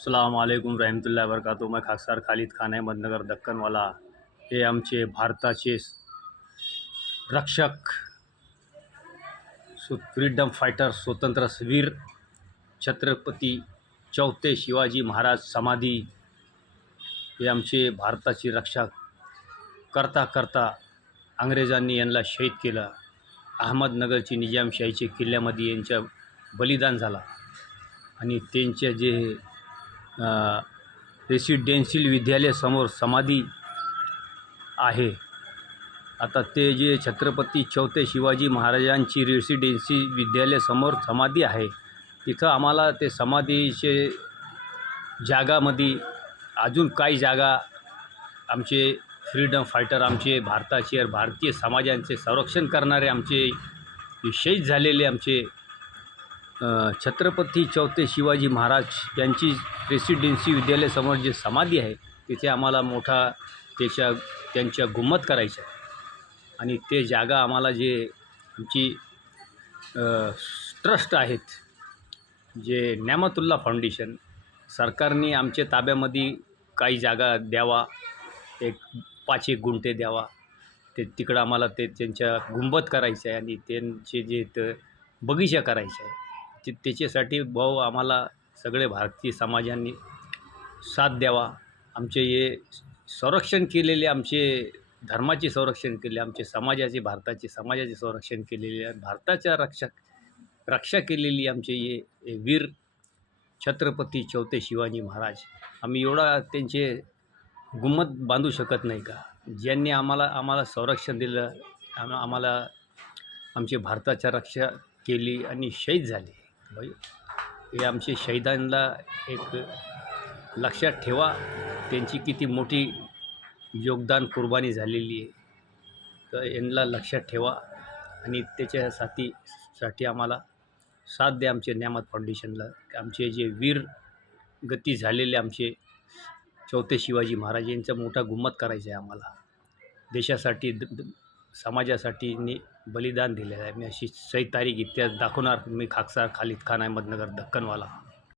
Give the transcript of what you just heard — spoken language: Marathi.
अस्सलामुअलैकुम रहमतुल्लाहि व बरकातुहू। मैं खाकसार खालिद खान अहमदनगर दक्कनवाला। हे आमचे भारताचे रक्षक, फ्रीडम फायटर, स्वातंत्र्यवीर छत्रपती चौथे शिवाजी महाराज समाधी। हे आमचे भारताची रक्षा करता करता अंग्रेजांनी यांना शहीद केलं। अहमदनगरची निजामशाहीच्या किल्ल्यामध्ये यांच्या बलिदान झाला आणि त्यांच्या जे रेसिडेन्शियल विद्यालयासमोर समाधी आहे। आता ते जे छत्रपती चौथे शिवाजी महाराजांची रेसिडेन्सी विद्यालयासमोर समाधी आहे, तिथं आम्हाला ते समाधीचे जागामध्ये अजून काही जागा आमचे फ्रीडम फायटर, आमचे भारताचे भारतीय समाजांचे संरक्षण करणारे आमचे शहीद झालेले आमचे छत्रपती चौथे शिवाजी महाराज यांची रेसिडेन्सी विद्यालयासमोर जे समाधी आहे, तिथे आम्हाला मोठा त्यांच्या गुम्मत करायच्या आहे। आणि ते जागा आम्हाला जे आमची ट्रस्ट आहेत, जे नेमतुल्ला फाउंडेशन, सरकारने आमच्या ताब्यामध्ये काही जागा द्यावा, 5 गुंठे द्यावा। तिकडं आम्हाला त्यांच्या गुंबद करायचं आहे आणि त्यांचे जे बगीचा करायचा आहे, त्याच्यासाठी भाऊ आम्हाला सगळे भारतीय समाजांनी साथ द्यावा। आमचे हे संरक्षण केलेले, आमचे धर्माचे संरक्षण केले, आमचे समाजाचे, भारताचे समाजाचे संरक्षण केलेले, भारताच्या रक्षा केलेली आमचे हे वीर छत्रपती चौथे शिवाजी महाराज। आम्ही एवढा त्यांचे गुम्मत बांधू शकत नाही का, ज्यांनी आम्हाला संरक्षण दिलं, आम्हाला आमचे भारताच्या रक्षा केली आणि शहीद झाले। हे आमचे शहीदांना एक लक्षात ठेवा, त्यांची किती मोठी योगदान कुर्बानी झालेली आहे, तर यांना लक्षात ठेवा आणि त्याच्यासाठी आम्हाला साथ द्या आमचे नेमत फाउंडेशनला। आमचे जे वीर गती झालेले आमचे चौथे शिवाजी महाराज यांचा मोठा गुम्मत करायचा आहे आम्हाला। देशासाठी समाजासाठी बलिदान दिलेलं आहे। मी अशी सही तारीख इतिहास दाखवणार। मी खाकसार खालिद खान अहमदनगर दक्कनवाला।